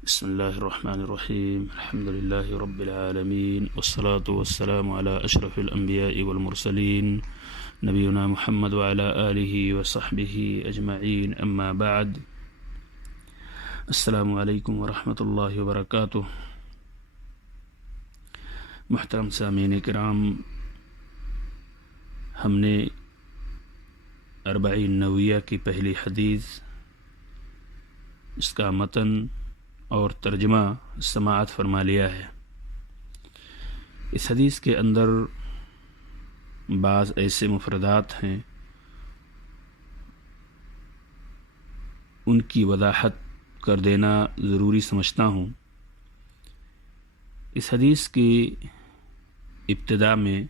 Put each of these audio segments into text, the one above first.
بسم الله الرحمن الرحيم الحمد لله رب العالمين والصلاة والسلام على أشرف الأنبياء والمرسلين نبينا محمد وعلى آله وصحبه أجمعين أما بعد السلام علیکم ورحمۃ اللہ وبرکاتہ۔ محترم سامعین کرام، ہم نے اربعین نوویہ کی پہلی حدیث، اس کا متن اور ترجمہ سماعت فرما لیا ہے۔ اس حدیث کے اندر بعض ایسے مفردات ہیں، ان کی وضاحت کر دینا ضروری سمجھتا ہوں۔ اس حدیث کی ابتدا میں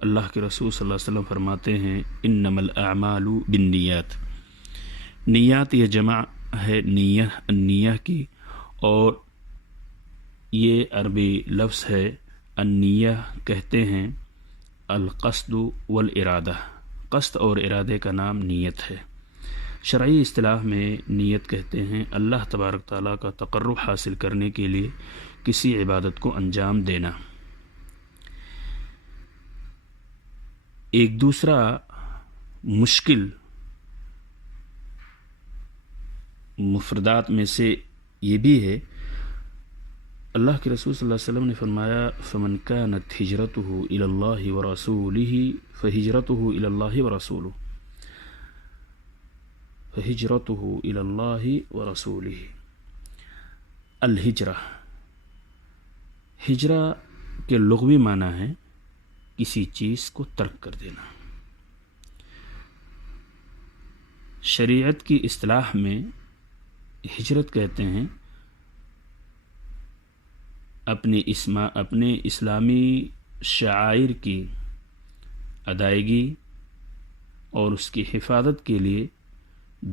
اللہ کے رسول صلی اللہ علیہ وسلم فرماتے ہیں انما الاعمال بالنیات۔ نیات یہ جمع ہے نیہ کی، اور یہ عربی لفظ ہے النیہ، کہتے ہیں القصد والارادہ، قصد اور ارادے کا نام نیت ہے۔ شرعی اصطلاح میں نیت کہتے ہیں اللہ تبارک تعالیٰ کا تقرب حاصل کرنے کے لیے کسی عبادت کو انجام دینا۔ ایک دوسرا مشکل مفردات میں سے یہ بھی ہے، اللہ کے رسول صلی اللہ علیہ وسلم نے فرمایا فمن كانت ہجرته الى اللہ ورسولہ فہجرته الى اللہ ورسولہ، فہجرته الى اللہ ورسولہ۔ الہجرہ، ہجرہ کے لغوی معنی ہے کسی چیز کو ترک کر دینا۔ شریعت کی اصطلاح میں ہجرت کہتے ہیں اپنے اسلامی شعائر کی ادائیگی اور اس کی حفاظت کے لیے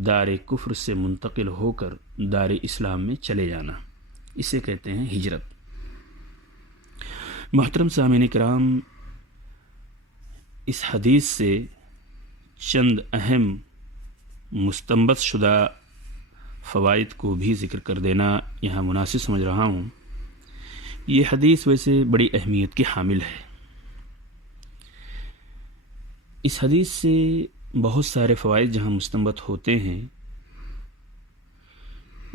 دار کفر سے منتقل ہو کر دار اسلام میں چلے جانا، اسے کہتے ہیں ہجرت۔ محترم سامعین کرام، اس حدیث سے چند اہم مستنبط شدہ فوائد کو بھی ذکر کر دینا یہاں مناسب سمجھ رہا ہوں۔ یہ حدیث ویسے بڑی اہمیت کی حامل ہے۔ اس حدیث سے بہت سارے فوائد جہاں مستنبط ہوتے ہیں،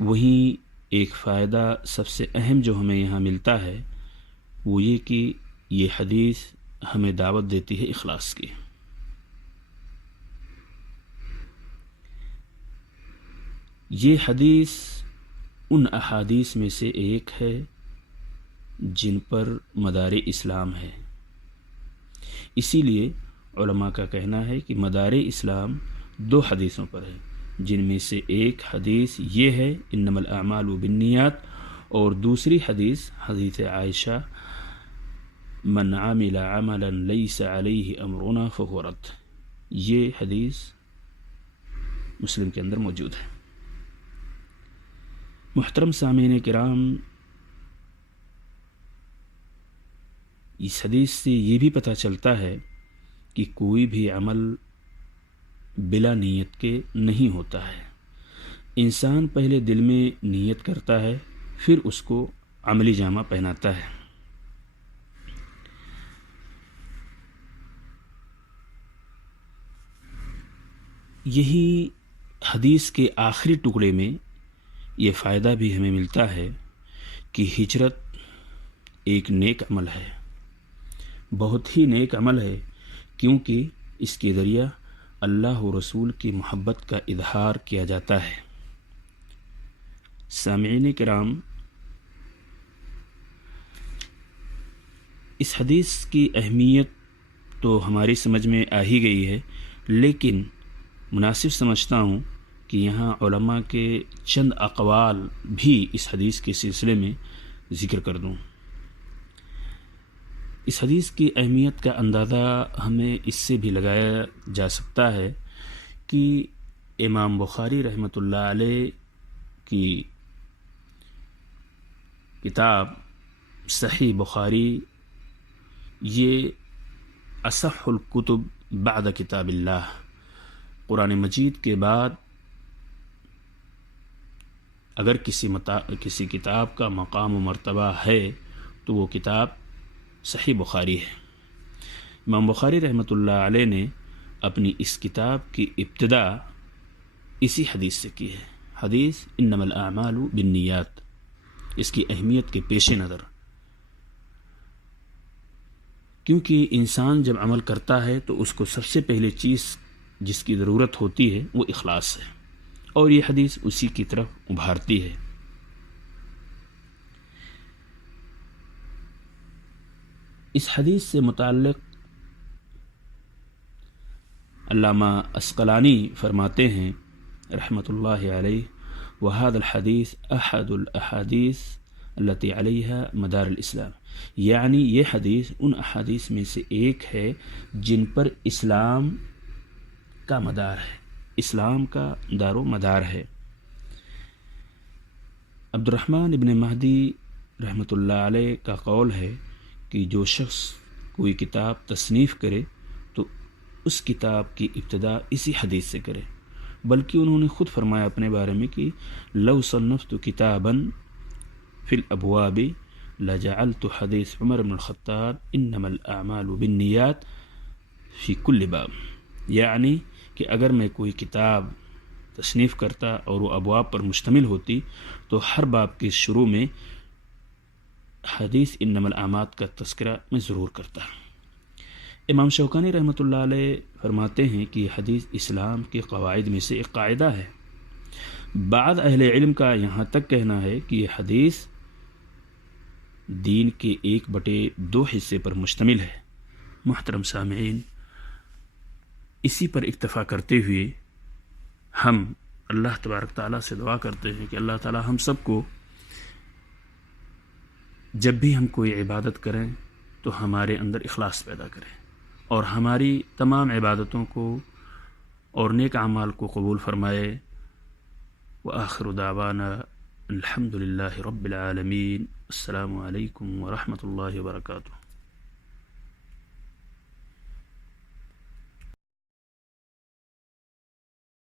وہیں ایک فائدہ سب سے اہم جو ہمیں یہاں ملتا ہے وہ یہ کہ یہ حدیث ہمیں دعوت دیتی ہے اخلاص کی۔ یہ حدیث ان احادیث میں سے ایک ہے جن پر مدار اسلام ہے۔ اسی لیے علماء کا کہنا ہے کہ مدار اسلام دو حدیثوں پر ہے، جن میں سے ایک حدیث یہ ہے انما الاعمال بالنیات، اور دوسری حدیث حدیث عائشہ من عمل عملا لیس علیہ امرنا فہو رد۔ یہ حدیث مسلم کے اندر موجود ہے۔ محترم سامعین کرام، اس حدیث سے یہ بھی پتہ چلتا ہے کہ کوئی بھی عمل بلا نیت کے نہیں ہوتا ہے۔ انسان پہلے دل میں نیت کرتا ہے، پھر اس کو عملی جامہ پہناتا ہے۔ یہی حدیث کے آخری ٹکڑے میں یہ فائدہ بھی ہمیں ملتا ہے کہ ہجرت ایک نیک عمل ہے، بہت ہی نیک عمل ہے، کیونکہ اس کے ذریعہ اللہ و رسول کی محبت کا اظہار کیا جاتا ہے۔ سامعین کرام، اس حدیث کی اہمیت تو ہماری سمجھ میں آ ہی گئی ہے، لیکن مناسب سمجھتا ہوں کہ یہاں علماء کے چند اقوال بھی اس حدیث کے سلسلے میں ذکر کر دوں۔ اس حدیث کی اہمیت کا اندازہ ہمیں اس سے بھی لگایا جا سکتا ہے کہ امام بخاری رحمۃ اللہ علیہ کی کتاب صحیح بخاری یہ اصح الکتب بعد کتاب اللہ، قرآن مجید کے بعد اگر کسی کتاب کا مقام و مرتبہ ہے تو وہ کتاب صحیح بخاری ہے۔ امام بخاری رحمۃ اللہ علیہ نے اپنی اس کتاب کی ابتدا اسی حدیث سے کی ہے، حدیث انما الاعمال بالنیات، اس کی اہمیت کے پیش نظر، کیونکہ انسان جب عمل کرتا ہے تو اس کو سب سے پہلے چیز جس کی ضرورت ہوتی ہے وہ اخلاص ہے، اور یہ حدیث اسی کی طرف ابھارتی ہے۔ اس حدیث سے متعلق علامہ عسقلانی فرماتے ہیں رحمۃ اللہ علیہ، وهذا الحدیث احد الاحادیث التي علیها مدار الاسلام، یعنی یہ حدیث ان احادیث میں سے ایک ہے جن پر اسلام کا مدار ہے، اسلام کا دار و مدار ہے۔ عبد الرحمن ابن مہدی رحمۃ اللہ علیہ کا قول ہے کہ جو شخص کوئی کتاب تصنیف کرے تو اس کتاب کی ابتدا اسی حدیث سے کرے، بلکہ انہوں نے خود فرمایا اپنے بارے میں کہ لو صنفت کتابا فی الابواب لجعلت حدیث عمر بن الخطاب انما الاعمال بالنیات فی کل باب، یعنی کہ اگر میں کوئی کتاب تصنیف کرتا اور وہ ابواب پر مشتمل ہوتی تو ہر باب کے شروع میں حدیث انما الاعمال کا تذکرہ میں ضرور کرتا۔ امام شوکانی رحمۃ اللہ علیہ فرماتے ہیں کہ یہ حدیث اسلام کے قواعد میں سے ایک قاعدہ ہے۔ بعض اہل علم کا یہاں تک کہنا ہے کہ یہ حدیث دین کے 1/2 حصے پر مشتمل ہے۔ محترم سامعین، اسی پر اکتفا کرتے ہوئے ہم اللہ تبارک تعالیٰ سے دعا کرتے ہیں کہ اللہ تعالیٰ ہم سب کو جب بھی ہم کوئی عبادت کریں تو ہمارے اندر اخلاص پیدا کریں، اور ہماری تمام عبادتوں کو اور نیک اعمال کو قبول فرمائے۔ وآخر دعوانا الحمد للہ رب العالمین۔ السلام علیکم ورحمۃ اللہ وبرکاتہ۔